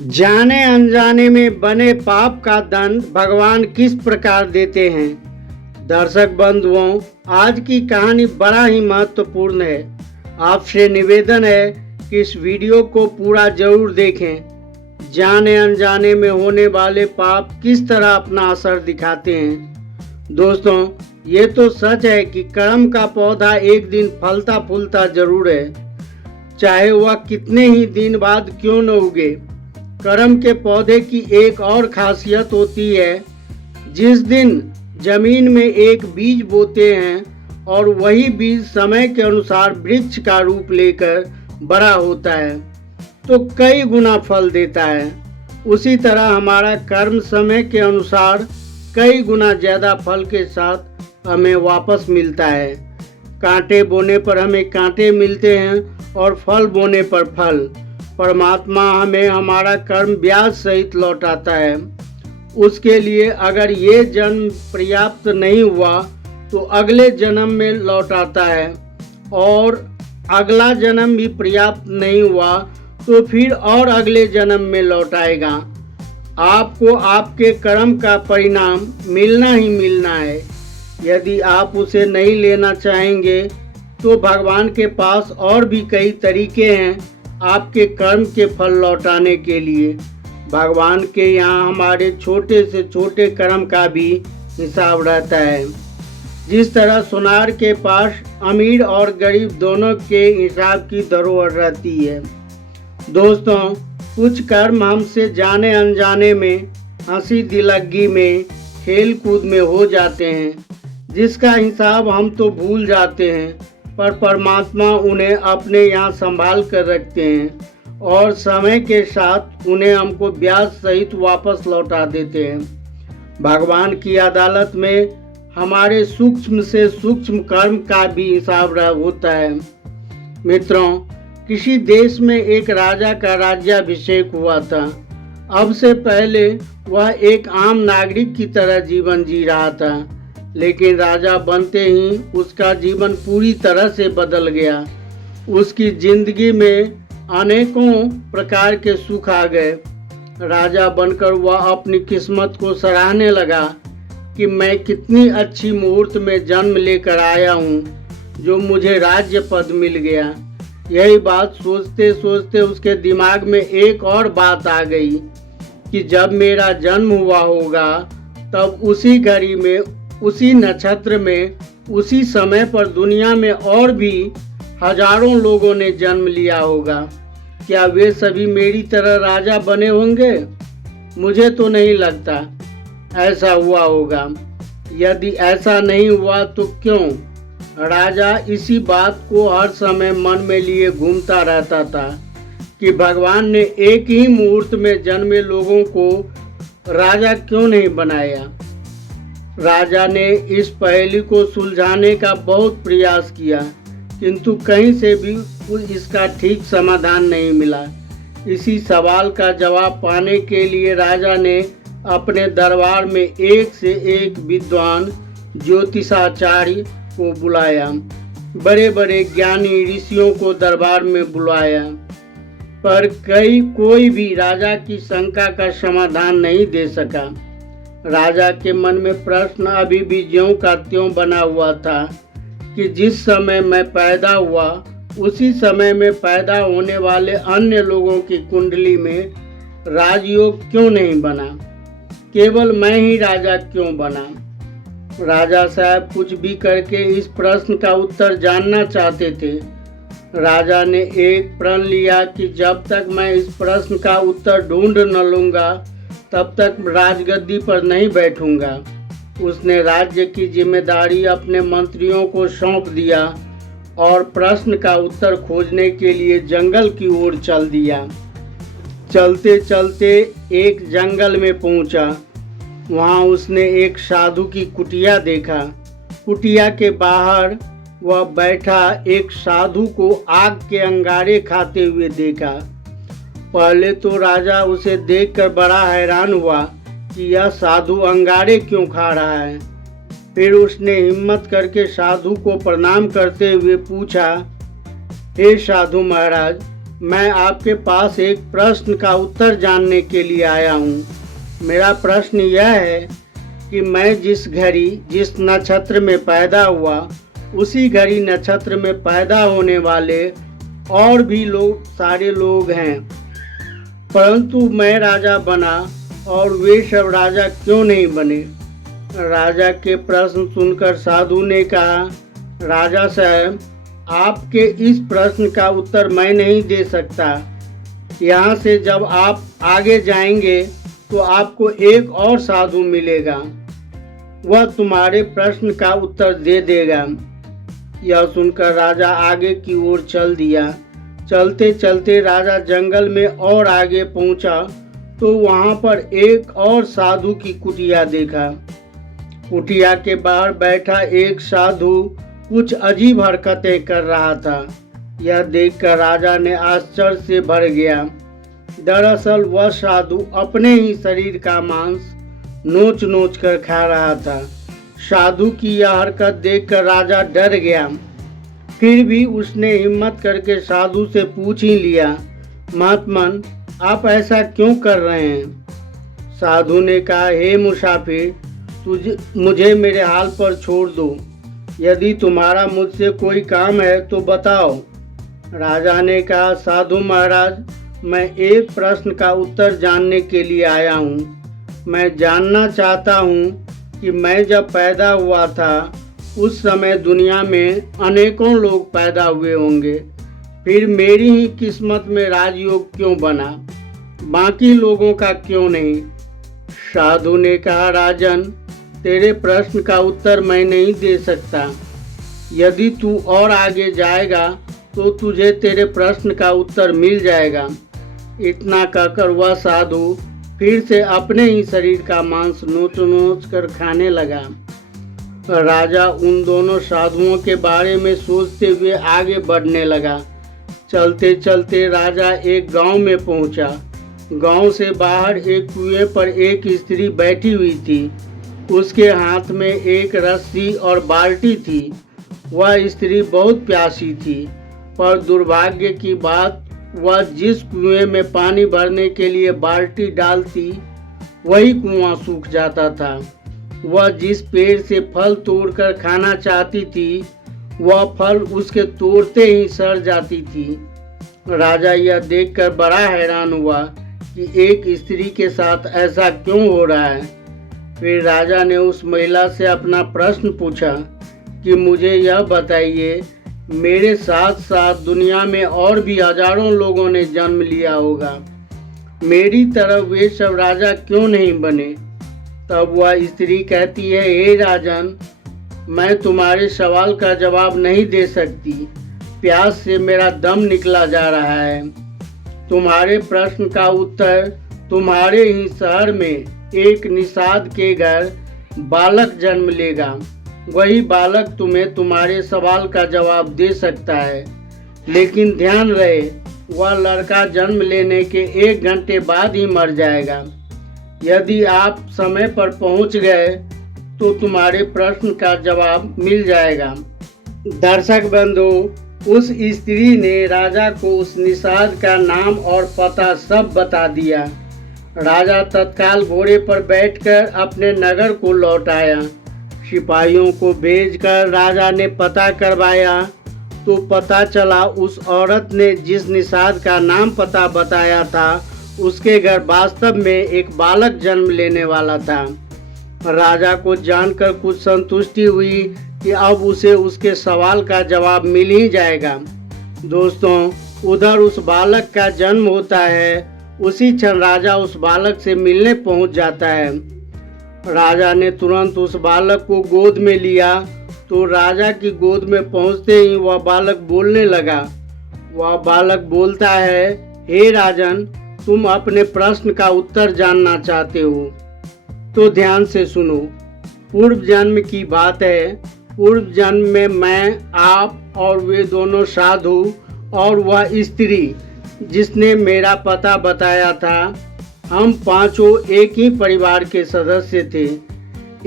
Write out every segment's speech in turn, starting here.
जाने अनजाने में बने पाप का दंड भगवान किस प्रकार देते हैं। दर्शक बंधुओं, आज की कहानी बड़ा ही महत्वपूर्ण है। आपसे निवेदन है कि इस वीडियो को पूरा जरूर देखें। जाने अनजाने में होने वाले पाप किस तरह अपना असर दिखाते हैं। दोस्तों, ये तो सच है कि कर्म का पौधा एक दिन फलता फूलता जरूर है, चाहे वह कितने ही दिन बाद क्यों न उगे। कर्म के पौधे की एक और खासियत होती है। जिस दिन जमीन में एक बीज बोते हैं और वही बीज समय के अनुसार वृक्ष का रूप लेकर बड़ा होता है तो कई गुना फल देता है। उसी तरह हमारा कर्म समय के अनुसार कई गुना ज़्यादा फल के साथ हमें वापस मिलता है। कांटे बोने पर हमें कांटे मिलते हैं और फल बोने पर फल। परमात्मा हमें हमारा कर्म ब्याज सहित लौटाता है। उसके लिए अगर ये जन्म पर्याप्त नहीं हुआ तो अगले जन्म में लौटाता है, और अगला जन्म भी पर्याप्त नहीं हुआ तो फिर और अगले जन्म में लौटाएगा। आपको आपके कर्म का परिणाम मिलना ही मिलना है। यदि आप उसे नहीं लेना चाहेंगे तो भगवान के पास और भी कई तरीके हैं आपके कर्म के फल लौटाने के लिए। भगवान के यहाँ हमारे छोटे से छोटे कर्म का भी हिसाब रहता है। जिस तरह सुनार के पास अमीर और गरीब दोनों के हिसाब की धरोहर रहती है। दोस्तों, कुछ कर्म हमसे जाने अनजाने में, हंसी दिलगी में, खेल कूद में हो जाते हैं, जिसका हिसाब हम तो भूल जाते हैं, पर परमात्मा उन्हें अपने यहाँ संभाल कर रखते हैं और समय के साथ उन्हें हमको ब्याज सहित वापस लौटा देते हैं। भगवान की अदालत में हमारे सूक्ष्म से सूक्ष्म कर्म का भी हिसाब होता है। मित्रों, किसी देश में एक राजा का राज्याभिषेक हुआ था। अब से पहले वह एक आम नागरिक की तरह जीवन जी रहा था, लेकिन राजा बनते ही उसका जीवन पूरी तरह से बदल गया। उसकी जिंदगी में अनेकों प्रकार के सुख आ गए। राजा बनकर वह अपनी किस्मत को सराहने लगा कि मैं कितनी अच्छी मुहूर्त में जन्म लेकर आया हूँ, जो मुझे राज्य पद मिल गया। यही बात सोचते सोचते उसके दिमाग में एक और बात आ गई कि जब मेरा जन्म हुआ होगा तब उसी घड़ी में, उसी नक्षत्र में, उसी समय पर दुनिया में और भी हजारों लोगों ने जन्म लिया होगा। क्या वे सभी मेरी तरह राजा बने होंगे? मुझे तो नहीं लगता ऐसा हुआ होगा। यदि ऐसा नहीं हुआ तो क्यों? राजा इसी बात को हर समय मन में लिए घूमता रहता था कि भगवान ने एक ही मुहूर्त में जन्मे लोगों को राजा क्यों नहीं बनाया। राजा ने इस पहेली को सुलझाने का बहुत प्रयास किया, किंतु कहीं से भी इसका ठीक समाधान नहीं मिला। इसी सवाल का जवाब पाने के लिए राजा ने अपने दरबार में एक से एक विद्वान ज्योतिषाचार्य को बुलाया। बड़े बड़े ज्ञानी ऋषियों को दरबार में बुलाया, पर कोई भी राजा की शंका का समाधान नहीं दे सका। राजा के मन में प्रश्न अभी भी ज्यों का त्यों बना हुआ था कि जिस समय मैं पैदा हुआ उसी समय में पैदा होने वाले अन्य लोगों की कुंडली में राजयोग क्यों नहीं बना, केवल मैं ही राजा क्यों बना। राजा साहब कुछ भी करके इस प्रश्न का उत्तर जानना चाहते थे। राजा ने एक प्रण लिया कि जब तक मैं इस प्रश्न का उत्तर ढूंढ न लूँगा तब तक राजगद्दी पर नहीं बैठूंगा। उसने राज्य की जिम्मेदारी अपने मंत्रियों को सौंप दिया और प्रश्न का उत्तर खोजने के लिए जंगल की ओर चल दिया। चलते चलते एक जंगल में पहुंचा। वहां उसने एक साधु की कुटिया देखा। कुटिया के बाहर वह बैठा एक साधु को आग के अंगारे खाते हुए देखा। पहले तो राजा उसे देखकर बड़ा हैरान हुआ कि यह साधु अंगारे क्यों खा रहा है। फिर उसने हिम्मत करके साधु को प्रणाम करते हुए पूछा, हे साधु महाराज, मैं आपके पास एक प्रश्न का उत्तर जानने के लिए आया हूँ। मेरा प्रश्न यह है कि मैं जिस घड़ी जिस नक्षत्र में पैदा हुआ, उसी घड़ी नक्षत्र में पैदा होने वाले और भी सारे लोग हैं, परंतु मैं राजा बना और वे सब राजा क्यों नहीं बने? राजा के प्रश्न सुनकर साधु ने कहा, राजा साहब, आपके इस प्रश्न का उत्तर मैं नहीं दे सकता। यहाँ से जब आप आगे जाएंगे तो आपको एक और साधु मिलेगा, वह तुम्हारे प्रश्न का उत्तर दे देगा। यह सुनकर राजा आगे की ओर चल दिया। चलते चलते राजा जंगल में और आगे पहुंचा तो वहां पर एक और साधु की कुटिया देखा। कुटिया के बाहर बैठा एक साधु कुछ अजीब हरकतें कर रहा था। यह देखकर राजा ने आश्चर्य से भर गया। दरअसल वह साधु अपने ही शरीर का मांस नोच नोच कर खा रहा था। साधु की यह हरकत देखकर राजा डर गया। फिर भी उसने हिम्मत करके साधु से पूछ ही लिया, महात्मन, आप ऐसा क्यों कर रहे हैं? साधु ने कहा, हे मुसाफिर, मुझे मेरे हाल पर छोड़ दो। यदि तुम्हारा मुझसे कोई काम है तो बताओ। राजा ने कहा, साधु महाराज, मैं एक प्रश्न का उत्तर जानने के लिए आया हूँ। मैं जानना चाहता हूँ कि मैं जब पैदा हुआ था उस समय दुनिया में अनेकों लोग पैदा हुए होंगे, फिर मेरी ही किस्मत में राजयोग क्यों बना, बाकी लोगों का क्यों नहीं? साधु ने कहा, राजन, तेरे प्रश्न का उत्तर मैं नहीं दे सकता। यदि तू और आगे जाएगा तो तुझे तेरे प्रश्न का उत्तर मिल जाएगा। इतना कहकर वह साधु फिर से अपने ही शरीर का मांस नोच नोच कर खाने लगा। राजा उन दोनों साधुओं के बारे में सोचते हुए आगे बढ़ने लगा। चलते चलते राजा एक गांव में पहुंचा। गांव से बाहर एक कुएं पर एक स्त्री बैठी हुई थी। उसके हाथ में एक रस्सी और बाल्टी थी। वह स्त्री बहुत प्यासी थी, पर दुर्भाग्य की बात, वह जिस कुएं में पानी भरने के लिए बाल्टी डालती, वही कुआं सूख जाता था। वह जिस पेड़ से फल तोड़कर खाना चाहती थी, वह फल उसके तोड़ते ही सड़ जाती थी। राजा यह देखकर बड़ा हैरान हुआ कि एक स्त्री के साथ ऐसा क्यों हो रहा है। फिर राजा ने उस महिला से अपना प्रश्न पूछा कि मुझे यह बताइए, मेरे साथ साथ दुनिया में और भी हजारों लोगों ने जन्म लिया होगा, मेरी तरह वे सब राजा क्यों नहीं बने? तब वह स्त्री कहती है, हे राजन, मैं तुम्हारे सवाल का जवाब नहीं दे सकती। प्यास से मेरा दम निकला जा रहा है। तुम्हारे प्रश्न का उत्तर तुम्हारे ही शहर में एक निषाद के घर बालक जन्म लेगा। वही बालक तुम्हें तुम्हारे सवाल का जवाब दे सकता है। लेकिन ध्यान रहे, वह लड़का जन्म लेने के 1 घंटे बाद ही मर जाएगा। यदि आप समय पर पहुंच गए तो तुम्हारे प्रश्न का जवाब मिल जाएगा। दर्शक बंधु, उस स्त्री ने राजा को उस निषाद का नाम और पता सब बता दिया। राजा तत्काल घोड़े पर बैठकर अपने नगर को लौट आया। सिपाहियों को भेजकर राजा ने पता करवाया तो पता चला उस औरत ने जिस निषाद का नाम पता बताया था, उसके घर वास्तव में एक बालक जन्म लेने वाला था। राजा को जानकर कुछ संतुष्टि हुई कि अब उसे उसके सवाल का जवाब मिल ही जाएगा। दोस्तों, उधर उस बालक का जन्म होता है। उसी क्षण राजा उस बालक से मिलने पहुंच जाता है। राजा ने तुरंत उस बालक को गोद में लिया तो राजा की गोद में पहुंचते ही वह बालक बोलने लगा। वह बालक बोलता है, हे राजन, तुम अपने प्रश्न का उत्तर जानना चाहते हो तो ध्यान से सुनो। पूर्व जन्म की बात है। पूर्व जन्म में मैं, आप और वे दोनों साधु और वह स्त्री जिसने मेरा पता बताया था, हम पांचों एक ही परिवार के सदस्य थे।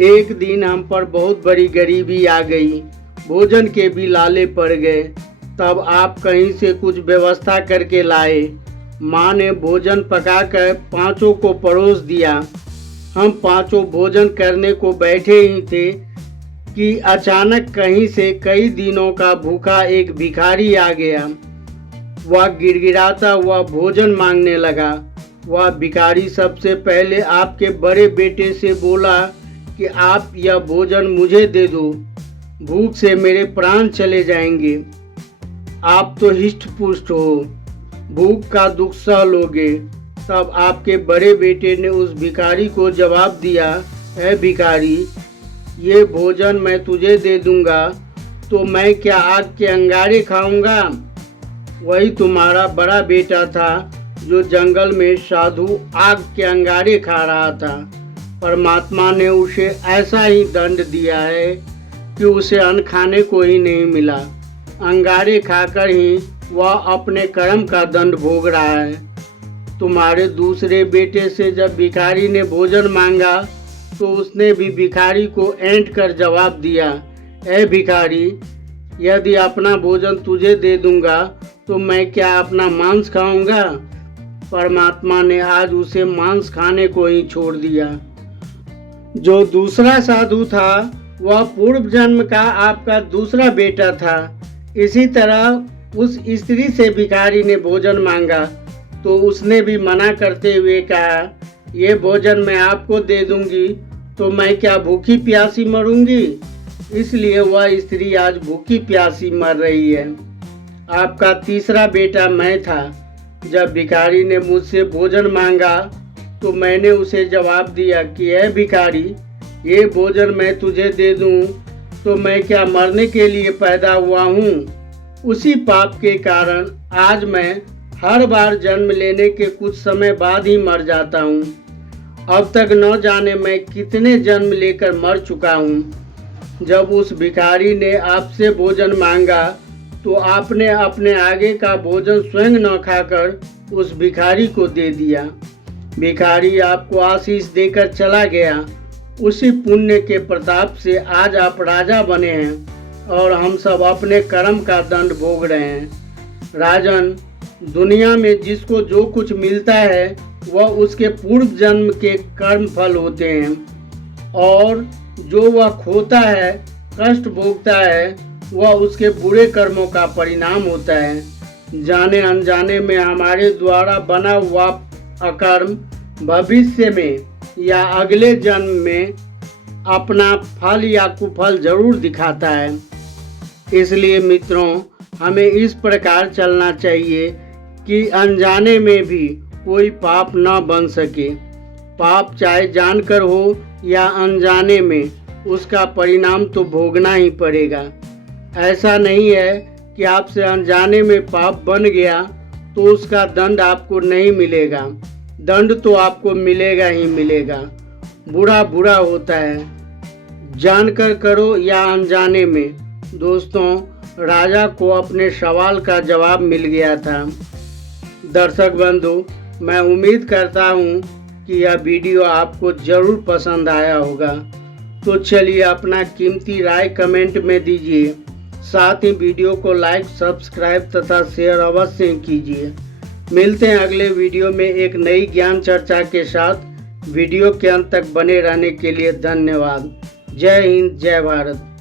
एक दिन हम पर बहुत बड़ी गरीबी आ गई। भोजन के भी लाले पड़ गए। तब आप कहीं से कुछ व्यवस्था करके लाए। माँ ने भोजन पकाकर पांचों को परोस दिया। हम पांचों भोजन करने को बैठे ही थे कि अचानक कहीं से कई दिनों का भूखा एक भिखारी आ गया। वह गिड़गिड़ाता हुआ भोजन मांगने लगा। वह भिखारी सबसे पहले आपके बड़े बेटे से बोला कि आप यह भोजन मुझे दे दो, भूख से मेरे प्राण चले जाएंगे। आप तो हिष्ट पुष्ट हो, भूख का दुख सह लोगे। तब आपके बड़े बेटे ने उस भिखारी को जवाब दिया, ऐ भिखारी, ये भोजन मैं तुझे दे दूंगा तो मैं क्या आग के अंगारे खाऊंगा? वही तुम्हारा बड़ा बेटा था जो जंगल में साधु आग के अंगारे खा रहा था। परमात्मा ने उसे ऐसा ही दंड दिया है कि उसे अन्न खाने को ही नहीं मिला। अंगारे खाकर ही वह अपने कर्म का दंड भोग रहा है। तुम्हारे दूसरे बेटे से जब भिखारी ने भोजन मांगा तो उसने भी भिखारी को ऐंठ कर जवाब दिया, ऐ भिखारी, यदि अपना भोजन तुझे दे दूंगा तो मैं क्या अपना मांस खाऊंगा? परमात्मा ने आज उसे मांस खाने को ही छोड़ दिया। जो दूसरा साधु था वह पूर्व जन्म का आपका दूसरा बेटा था। इसी तरह उस स्त्री से भिखारी ने भोजन मांगा तो उसने भी मना करते हुए कहा, ये भोजन मैं आपको दे दूंगी तो मैं क्या भूखी प्यासी मरूंगी? इसलिए वह स्त्री आज भूखी प्यासी मर रही है। आपका तीसरा बेटा मैं था। जब भिखारी ने मुझसे भोजन मांगा तो मैंने उसे जवाब दिया कि ऐ भिखारी, ये भोजन मैं तुझे दे दूं तो मैं क्या मरने के लिए पैदा हुआ हूँ? उसी पाप के कारण आज मैं हर बार जन्म लेने के कुछ समय बाद ही मर जाता हूँ। अब तक न जाने मैं कितने जन्म लेकर मर चुका हूँ। जब उस भिखारी ने आपसे भोजन मांगा तो आपने अपने आगे का भोजन स्वयं न खाकर उस भिखारी को दे दिया। भिखारी आपको आशीष देकर चला गया। उसी पुण्य के प्रताप से आज आप राजा बने हैं और हम सब अपने कर्म का दंड भोग रहे हैं। राजन, दुनिया में जिसको जो कुछ मिलता है वह उसके पूर्व जन्म के कर्म फल होते हैं, और जो वह खोता है, कष्ट भोगता है, वह उसके बुरे कर्मों का परिणाम होता है। जाने अनजाने में हमारे द्वारा बना हुआ अकर्म भविष्य में या अगले जन्म में अपना फल या कुफल जरूर दिखाता है। इसलिए मित्रों, हमें इस प्रकार चलना चाहिए कि अनजाने में भी कोई पाप न बन सके। पाप चाहे जानकर हो या अनजाने में, उसका परिणाम तो भोगना ही पड़ेगा। ऐसा नहीं है कि आपसे अनजाने में पाप बन गया तो उसका दंड आपको नहीं मिलेगा। दंड तो आपको मिलेगा ही मिलेगा। बुरा बुरा होता है, जानकर करो या अनजाने में। दोस्तों, राजा को अपने सवाल का जवाब मिल गया था। दर्शक बंधु, मैं उम्मीद करता हूँ कि यह वीडियो आपको ज़रूर पसंद आया होगा। तो चलिए अपना कीमती राय कमेंट में दीजिए। साथ ही वीडियो को लाइक, सब्सक्राइब तथा शेयर अवश्य कीजिए। मिलते हैं अगले वीडियो में एक नई ज्ञान चर्चा के साथ। वीडियो के अंत तक बने रहने के लिए धन्यवाद। जय हिंद, जय भारत।